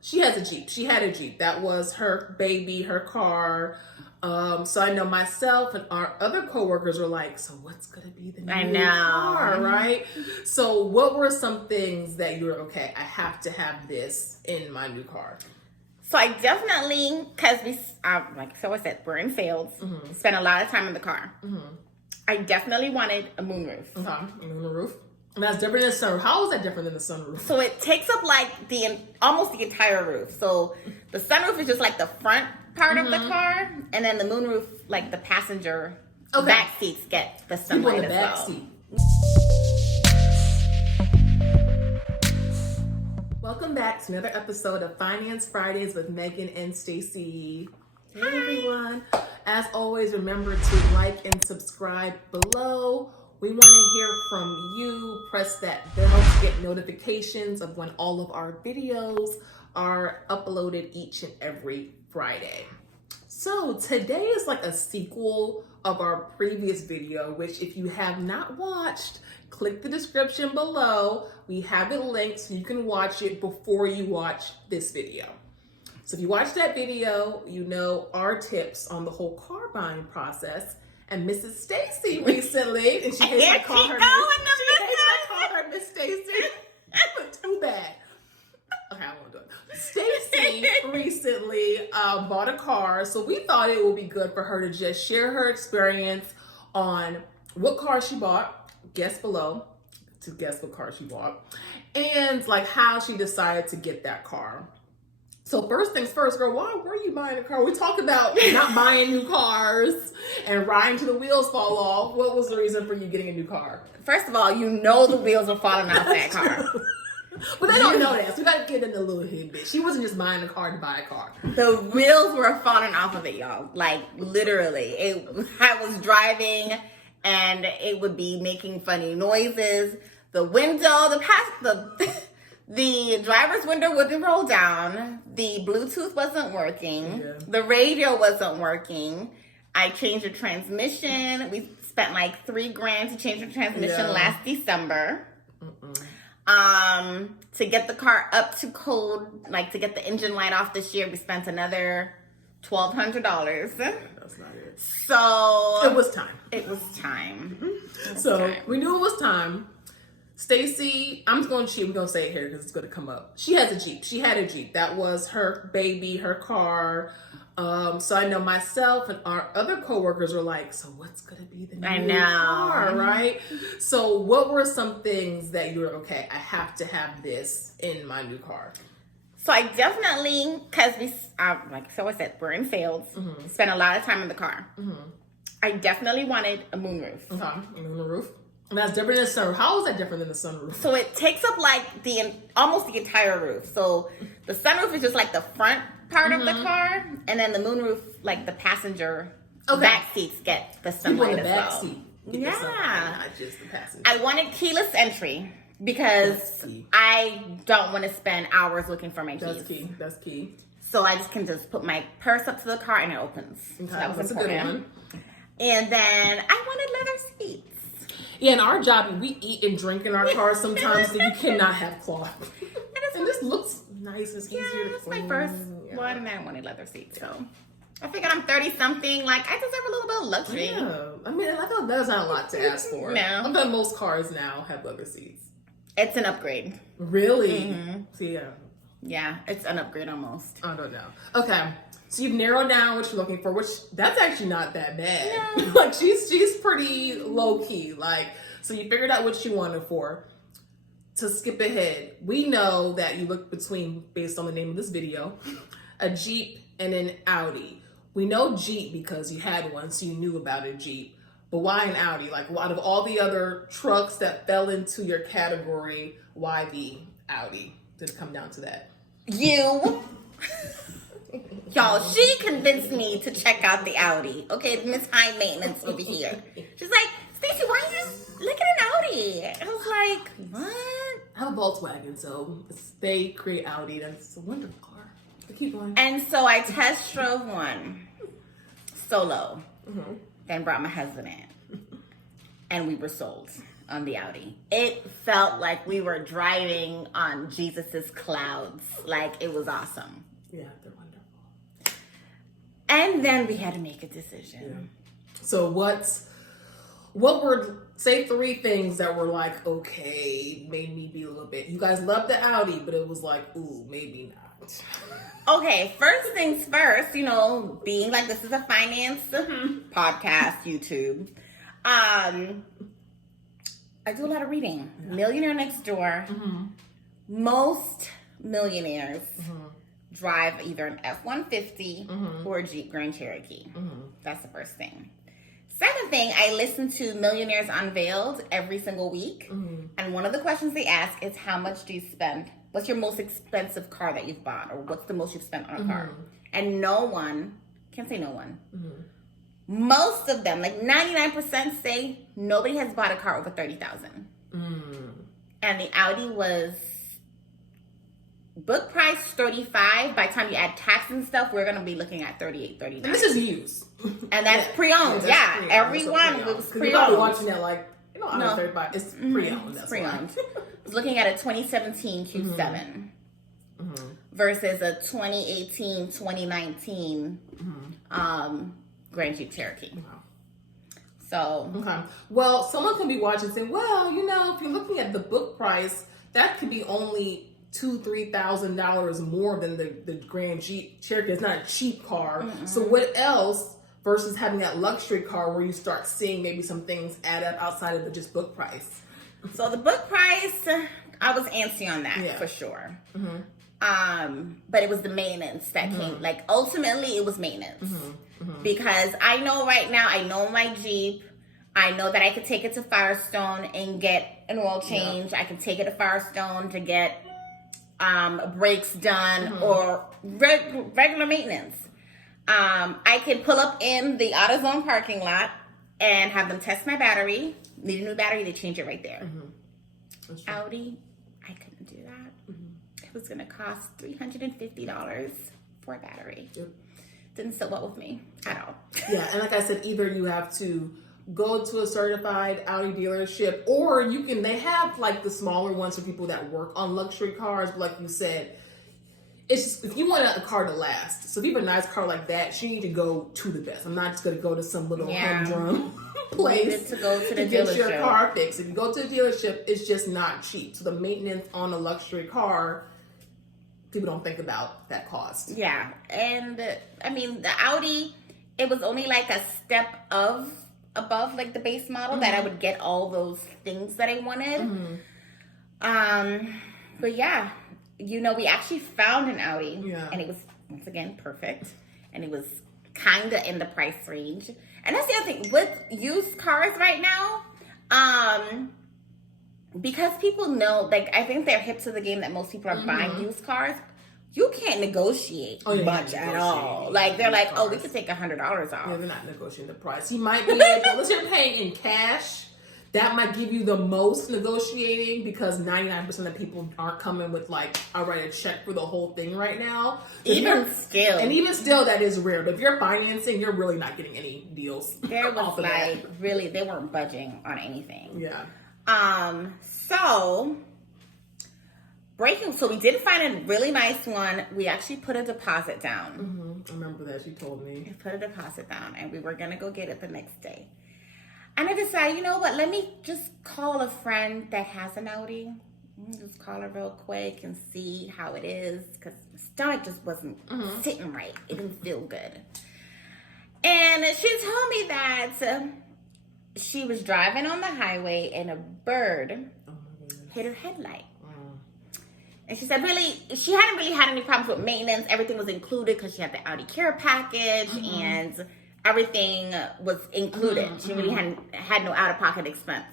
she has a Jeep. She had a Jeep. That was her baby, her car. So I know myself and our other coworkers were like, so what's going to be the new car, right? So what were some things that you were, okay, I have to have this in my new car? So I definitely, because like I said, we're in sales, spend a lot of time in the car. I definitely wanted a moonroof. Okay, a moonroof. And that's different than the sunroof. How is that different than the sunroof? So it takes up like almost the entire roof. So the sunroof is just like the front part of the car, and then the moonroof, like the passenger back seats get the sunlight as well. Seat. Welcome back to another episode of Finance Fridays with Megan and Stacy. Hey everyone. As always, remember to like and subscribe below. We want to hear from you. Press that bell to get notifications of when all of our videos are uploaded each and every Friday. So today is like a sequel of our previous video, which if you have not watched, click the description below. We have it linked so you can watch it before you watch this video. So if you watch that video, you know our tips on the whole car buying process. And Mrs. Stacy recently, and she hates I call her Miss Stacy. Too bad. Okay, I won't do it. Stacy recently bought a car, so we thought it would be good for her to just share her experience on what car she bought. Guess below to guess what car she bought, and like how she decided to get that car. So first things first, girl, why were you buying a car? We talked about not buying new cars and riding till the wheels fall off. What was the reason for you getting a new car? First of all, you know the wheels are falling off that car. But they don't know that, so we gotta get in the little hidden bit. She wasn't just buying a car to buy a car. The wheels were falling off of it, y'all. Like, literally. I was driving, and it would be making funny noises. The window, the driver's window wouldn't roll down. The Bluetooth wasn't working. Yeah. The radio wasn't working. I changed the transmission. We spent like $3,000 to change the transmission last December. To get the car up to code, like to get the engine light off this year, we spent another $1,200. That's not it. So it was time. It was time. We knew it was time. Stacy, I'm going to cheat. We're going to say it here because it's going to come up. She has a Jeep. She had a Jeep. That was her baby, her car. So I know myself and our other coworkers were like, so what's going to be the new car, right? So what were some things that you were, okay, I have to have this in my new car? So I definitely, because like I said, we're in sales, spend a lot of time in the car. I definitely wanted a moonroof. Okay, a moonroof. And that's different than the sunroof. How is that different than the sunroof? So it takes up like almost the entire roof. So the sunroof is just like the front part of the car, and then the moonroof, like the passenger back seats get the sunlight as well. Seat yeah, sunlight, not just the passenger. I wanted keyless entry because I don't want to spend hours looking for my keys. That's key. So I just can put my purse up to the car and it opens. Okay, so that was that's important. A good one. And then I wanted leather seats. Yeah, in our job, we eat and drink in our cars sometimes, so you cannot have cloth. And this looks nice. It's easier to clean. My first one, and I wanted leather seats. So I figured I'm 30-something. Like, I deserve a little bit of luxury. Yeah. I mean, I feel there's not a lot to ask for. No. I bet most cars now have leather seats. It's an upgrade. Really? See, yeah, it's an upgrade almost. I don't know. Okay. So you've narrowed down what you're looking for, which that's actually not that bad. No. Like she's pretty low key. Like, so you figured out what you wanted for. To skip ahead, we know that you look between, based on the name of this video, a Jeep and an Audi. We know Jeep because you had one, so you knew about a Jeep. But why an Audi? Like, out of all the other trucks that fell into your category, why the Audi? Did it come down to that? You. Y'all, she convinced me to check out the Audi. Okay, Miss High Maintenance over here. She's like, Stacey, why don't you just look at an Audi? I was like, what? I have a Volkswagen, so they create Audi. That's a wonderful car. But keep going. And so I test drove one solo. Then brought my husband in. And we were sold. on the Audi. It felt like we were driving on Jesus's clouds. Like, it was awesome. Yeah, they're wonderful. And then we had to make a decision. Yeah. So what were, say 3 things that were like, okay, made me be a little bit, you guys love the Audi, but it was like, ooh, maybe not. Okay, first things first, you know, being like this is a finance podcast, YouTube. I do a lot of reading. Millionaire Next Door. Most millionaires drive either an F-150 or a Jeep Grand Cherokee. That's the first thing. Second thing, I listen to Millionaires Unveiled every single week. And one of the questions they ask is, how much do you spend? What's your most expensive car that you've bought? Or what's the most you've spent on a car? And no one, can't say no one. Most of them, like 99% say nobody has bought a car over $30,000. And the Audi was book price $35. By the time you add tax and stuff, we're gonna be looking at $38, $39. And this is used. And that's pre-owned. Yeah, pre-owned. everyone was pre-owned. You're probably watching that like, you know, under 35. It's pre-owned. It's pre-owned. I was looking at a 2017 Q7 versus a 2018, 2019 Grand Jeep Cherokee. Wow. So. Okay. Well, someone can be watching and say, well, you know, if you're looking at the book price, that could be only $2,000-$3,000 more than the Grand Jeep Cherokee. It's not a cheap car. So what else versus having that luxury car where you start seeing maybe some things add up outside of the just book price? So the book price, I was antsy on that for sure. But it was the maintenance that came. Like, ultimately, it was maintenance. Because I know right now, I know my Jeep. I know that I could take it to Firestone and get an oil change. I can take it to Firestone to get brakes done or regular maintenance. I could pull up in the AutoZone parking lot and have them test my battery. Need a new battery, they change it right there. Audi, I couldn't do that. It was going to cost $350 for a battery. Didn't sit well with me at all. Yeah, and like I said, either you have to go to a certified Audi dealership, or they have like the smaller ones for people that work on luxury cars. But like you said, it's just, if you want a car to last. So if you have a nice car like that, you need to go to the best. I'm not just going to go to some little humdrum place to go to the get dealership. your car fixed. If you go to the dealership, it's just not cheap. So the maintenance on a luxury car, people don't think about that cost. Yeah, and I mean the Audi, it was only like a step above like the base model that I would get all those things that I wanted. But yeah, you know, we actually found an Audi, and it was once again perfect, and it was kind of in the price range. And that's the other thing with used cars right now. Because people know, like, I think they're hip to the game that most people are buying used cars. You can't negotiate much at all. Like, they're like, oh, we could take $100 off. Yeah, they're not negotiating the price. You might be able, unless you're paying in cash, that might give you the most negotiating, because 99% of people aren't coming with like, I'll write a check for the whole thing right now. So even still, that is rare. But if you're financing, you're really not getting any deals. There was like, really, they weren't budging on anything. Yeah. So we did find a really nice one. We actually put a deposit down. I remember that, she told me. We put a deposit down, and we were gonna go get it the next day. And I decided, you know what, let me just call a friend that has an Audi. Just call her real quick and see how it is, because the stomach just wasn't sitting right. It didn't feel good. And she told me that she was driving on the highway and a bird hit her headlight. And she said, really, she hadn't really had any problems with maintenance. Everything was included because she had the Audi Care package and everything was included. She really had no out-of-pocket expense.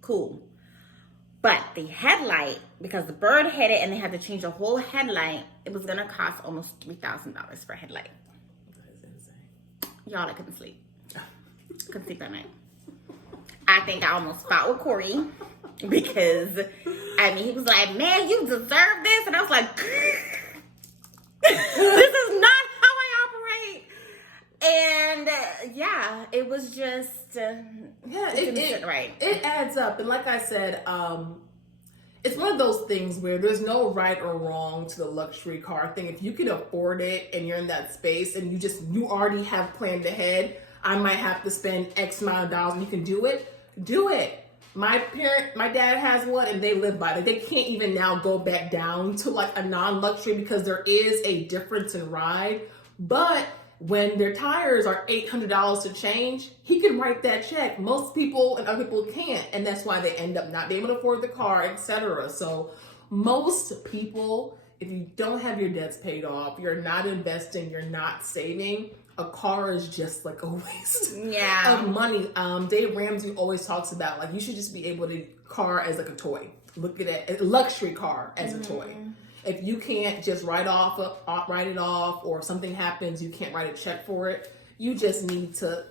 Cool. But the headlight, because the bird hit it and they had to change the whole headlight, it was going to cost almost $3,000 for a headlight. That is insane. Y'all, I couldn't sleep. Couldn't sleep at night. I think I almost fought with Corey because, I mean, he was like, man, you deserve this. And I was like, this is not how I operate. And yeah, it was just, didn't sit right. It adds up. And like I said, it's one of those things where there's no right or wrong to the luxury car thing. If you can afford it and you're in that space and you already have planned ahead, I might have to spend X amount of dollars and you can do it. My dad has one and they live by it. They can't even now go back down to like a non-luxury because there is a difference in ride. But when their tires are $800 to change, he can write that check. Most people and other people can't. And that's why they end up not being able to afford the car, etc. So most people, if you don't have your debts paid off, you're not investing, you're not saving, a car is just like a waste of money. Dave Ramsey always talks about like you should just be able to car as like a toy. Look at it, a luxury car as a toy. If you can't just write it off, or if something happens, you can't write a check for it. You just need to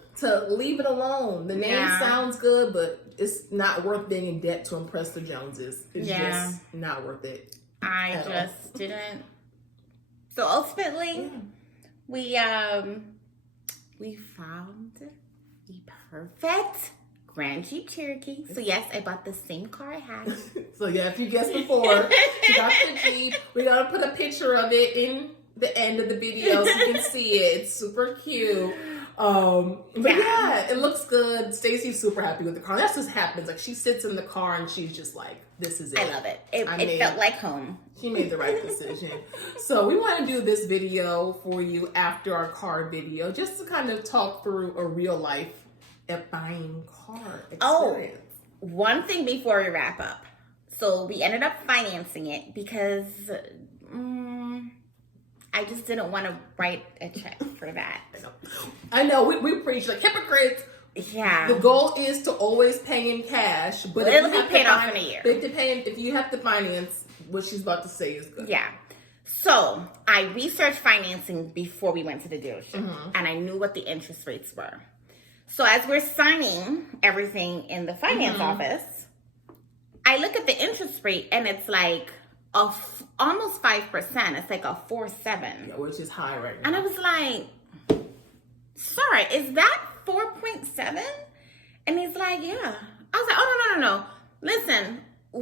leave it alone. The name sounds good, but it's not worth being in debt to impress the Joneses. It's just not worth it. I just didn't. So ultimately, we found the perfect Grand Jeep Cherokee. So yes, I bought the same car I had. So yeah, if you guessed before, she got the Jeep. We're gonna put a picture of it in the end of the video so you can see it. It's super cute. But yeah, it looks good. Stacy's super happy with the car. That's just happens. Like she sits in the car and she's just like, this is it. I love it. It felt like home. She made the right decision. So we want to do this video for you after our car video, just to kind of talk through a real life buying car experience. Oh, one thing before we wrap up. So we ended up financing it because I just didn't want to write a check for that. I know. We preach like hypocrites. Yeah. The goal is to always pay in cash, but it'll be paid off in a year. If you have to finance, what she's about to say is good. Yeah. So I researched financing before we went to the dealership, and I knew what the interest rates were. So as we're signing everything in the finance office, I look at the interest rate and it's like almost 5%. It's like a 4.7, yeah, which is high right now. And I was like, "Sorry, is that 4.7?" And he's like, "Yeah." I was like, "Oh no. Listen,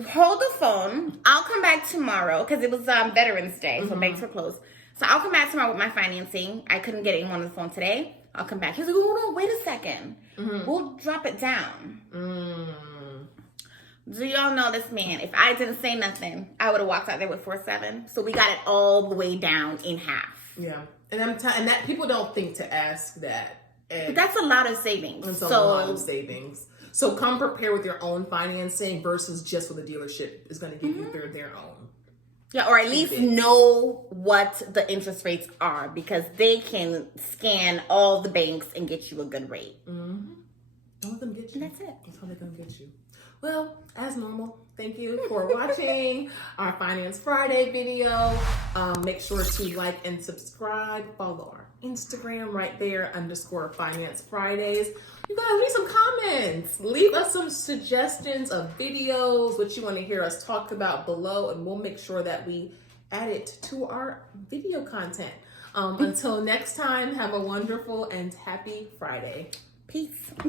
hold the phone. I'll come back tomorrow because it was Veterans Day, so banks were closed. So I'll come back tomorrow with my financing. I couldn't get anyone on the phone today. I'll come back." He was like, "Oh no, wait a second. We'll drop it down." Do y'all know this man? If I didn't say nothing, I would have walked out there with 4.7. So we got it all the way down in half. Yeah, and and that people don't think to ask that. But that's a lot of savings. It's a lot of savings. So come prepared with your own financing versus just what the dealership is going to give you their own. Yeah, or at least know what the interest rates are because they can scan all the banks and get you a good rate. Don't let them get you. And that's it. That's how they're going to get you. Well, as normal, thank you for watching our Finance Friday video. Make sure to like and subscribe. Follow our Instagram right there, _Finance Fridays. You guys leave some comments. Leave us some suggestions of videos, what you want to hear us talk about below, and we'll make sure that we add it to our video content. Until next time, have a wonderful and happy Friday. Peace.